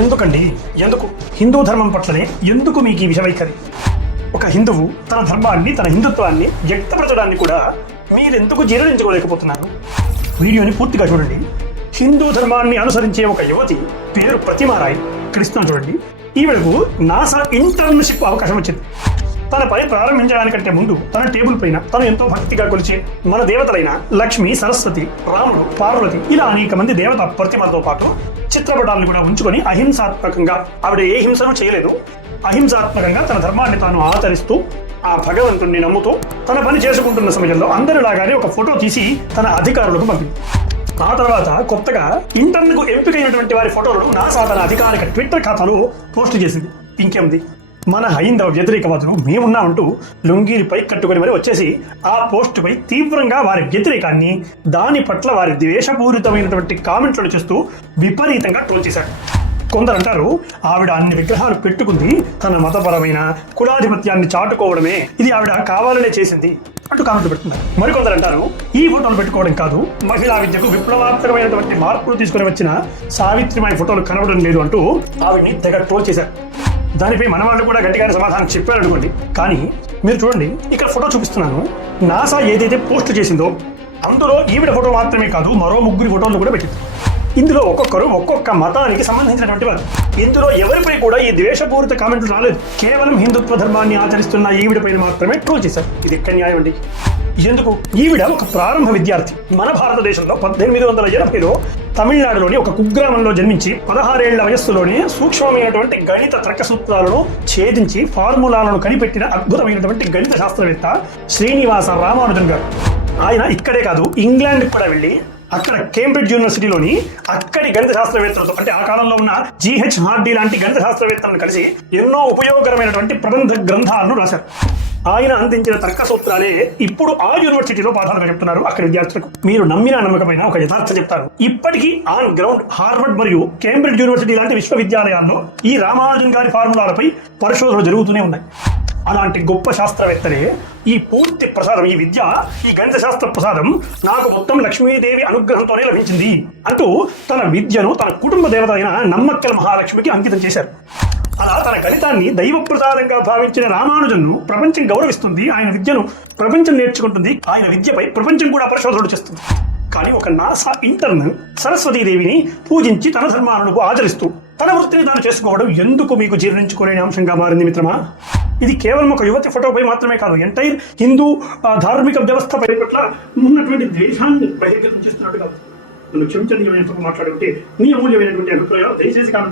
ఎందుకండి? ఎందుకు? హిందూ ధర్మం పట్లనే ఎందుకు మీకు ఈ విషవైఖరి? ఒక హిందువు తన ధర్మాన్ని, తన హిందుత్వాన్ని వ్యక్తపరచడాన్ని కూడా మీరెందుకు జీర్ణించుకోలేకపోతున్నారు? వీడియోని పూర్తిగా చూడండి. హిందూ ధర్మాన్ని అనుసరించే ఒక యువతి పేరు ప్రతిమారాయ్ క్రిస్తును చూడండి. ఈవిడకు నాసా ఇంటర్న్షిప్ అవకాశం వచ్చింది. తన పని ప్రారంభించడానికంటే ముందు తన టేబుల్ పైన తను ఎంతో భక్తిగా కొలిచే మన దేవతలైన లక్ష్మి, సరస్వతి, రాముడు, పార్వతి ఇలా అనేక మంది దేవత ప్రతిమలతో పాటు చిత్రపటాలను కూడా ఉంచుకొని అహింసాత్మకంగా, ఆవిడ ఏ హింసను చేయలేదు, అహింసాత్మకంగా తన ధర్మాన్ని తాను ఆచరిస్తూ ఆ భగవంతుణ్ణి నమ్ముతూ తన పని చేసుకుంటున్న సమయంలో అందరిలాగానే ఒక ఫోటో తీసి తన అధికారులకు పంపింది. ఆ తర్వాత కొత్తగా ఇంటర్న్కు ఎంపికైనటువంటి వారి ఫోటోలను నాసా తన అధికారిక ట్విట్టర్ ఖాతాలో పోస్ట్ చేసింది. ఇంకేముంది, మన హైందవ వ్యతిరేకవాదులు మేమున్నామంటూ లుంగీలపై కట్టుకొని మరి వచ్చేసి ఆ పోస్టుపై తీవ్రంగా వారి వ్యతిరేకాన్ని, దాని పట్ల వారి ద్వేషపూరితమైనటువంటి కామెంట్లను చేస్తూ విపరీతంగా ట్రోల్ చేశారు. కొందరు అంటారు, ఆవిడ అన్ని విగ్రహాలు పెట్టుకుంది తన మతపరమైన కులాధిపత్యాన్ని చాటుకోవడమే, ఇది ఆవిడ కావాలనే చేసింది అంటూ కామెంట్లు పెడుతున్నారు. మరికొందరు అంటారు, ఈ ఫోటోలు పెట్టుకోవడం కాదు, మహిళా విద్యకు విప్లవాత్మకమైనటువంటి మార్పులు తీసుకుని వచ్చిన సావిత్రిమాయి ఫోటోలు కనబడడం లేదు అంటూ ఆవిడ్ని తెగ ట్రోల్ చేశారు. దానిపై మన వాళ్ళు కూడా గట్టిగానే సమాధానం చెప్పారనుకోండి. కానీ మీరు చూడండి, ఇక్కడ ఫోటో చూపిస్తున్నాను. నాసా ఏదైతే పోస్ట్ చేసిందో అందులో ఈవిడ ఫోటో మాత్రమే కాదు, మరో 3 ఫోటోలు కూడా పెట్టింది. ఇందులో ఒక్కొక్కరు ఒక్కొక్క మతానికి సంబంధించినటువంటి వారు. ఇందులో ఎవరిపై కూడా ఈ ద్వేషపూరిత కామెంట్లు రాలేదు. కేవలం హిందుత్వ ధర్మాన్ని ఆచరిస్తున్న ఈవిడపై మాత్రమే ట్రోల్ చేశారు. ఇది ఎక్కడ న్యాయం అండి? ఎందుకు? ఈవిడ ఒక ప్రారంభ విద్యార్థి. మన భారతదేశంలో 1880లో తమిళనాడులోని ఒక కుగ్రామంలో జన్మించి 16 ఏళ్ల వయస్సులోనే సూక్ష్మమైనటువంటి గణిత తర్క సూత్రాలను ఛేదించి ఫార్ములాలను కనిపెట్టిన అద్భుతమైనటువంటి గణిత శాస్త్రవేత్త శ్రీనివాస రామానుజన్ గారు. ఆయన ఇక్కడే కాదు, ఇంగ్లాండ్కి కూడా వెళ్ళి అక్కడ కేంబ్రిడ్జ్ యూనివర్సిటీలోని అక్కడి గణిత శాస్త్రవేత్తలతో, అంటే ఆ కాలంలో ఉన్న GH హార్డీ లాంటి గణిత శాస్త్రవేత్తలను కలిసి ఎన్నో ఉపయోగకరమైనటువంటి ప్రబంధ గ్రంథాలను రాశారు. ఆయన అందించిన తర్క సూత్రాలే ఇప్పుడు ఆ యూనివర్సిటీలో పాఠాలుగా చెప్తున్నారు అక్కడి విద్యార్థులకు. మీరు నమ్మిన నమ్మకమైన ఒక యథార్థ చెప్తారు. ఇప్పటికీ ఆన్ గ్రౌండ్ హార్వర్డ్ మరియు కేంబ్రిడ్జ్ యూనివర్సిటీ లాంటి విశ్వవిద్యాలయాల్లో ఈ రామానుజన్ గారి ఫార్ములాలపై పరిశోధనలు జరుగుతూనే ఉన్నాయి. అలాంటి గొప్ప శాస్త్రవేత్తలే ఈ పూర్తి ప్రసాదం, ఈ విద్య, ఈ గణిత శాస్త్ర ప్రసాదం నాకు మొత్తం లక్ష్మీదేవి అనుగ్రహంతోనే లభించింది అంటూ తన విద్యను తన కుటుంబ దేవత అయిన నమ్మక్కల మహాలక్ష్మికి అంకితం చేశారు. అలా తన గణితాన్ని దైవ ప్రసాదంగా భావించిన రామానుజన్ను ప్రపంచం గౌరవిస్తుంది. ఆయన విద్యను ప్రపంచం నేర్చుకుంటుంది. ఆయన విద్యపై ప్రపంచం కూడా పరిశోధనలు చేస్తుంది. కానీ ఒక నాసా ఇంటర్న్ సరస్వతీదేవిని పూజించి తన ధర్మాలను ఆచరిస్తూ తన వృత్తిని తాను చేసుకోవడం ఎందుకు మీకు జీర్ణించుకోలేని అంశంగా మారింది మిత్రమా? ఇది కేవలం ఒక యువతి ఫోటోపై మాత్రమే కాదు, ఎంటైర్ హిందూ ధార్మిక వ్యవస్థపై పట్ల ఉన్నటువంటి ద్వేషాన్ని బహిర్గతం చేస్తున్నట్టు కాదు. నన్ను క్షమించండి మాట్లాడుంటే మీ అమూల్యమైనటువంటి అభిప్రాయాలు దయచేసి కామెంట్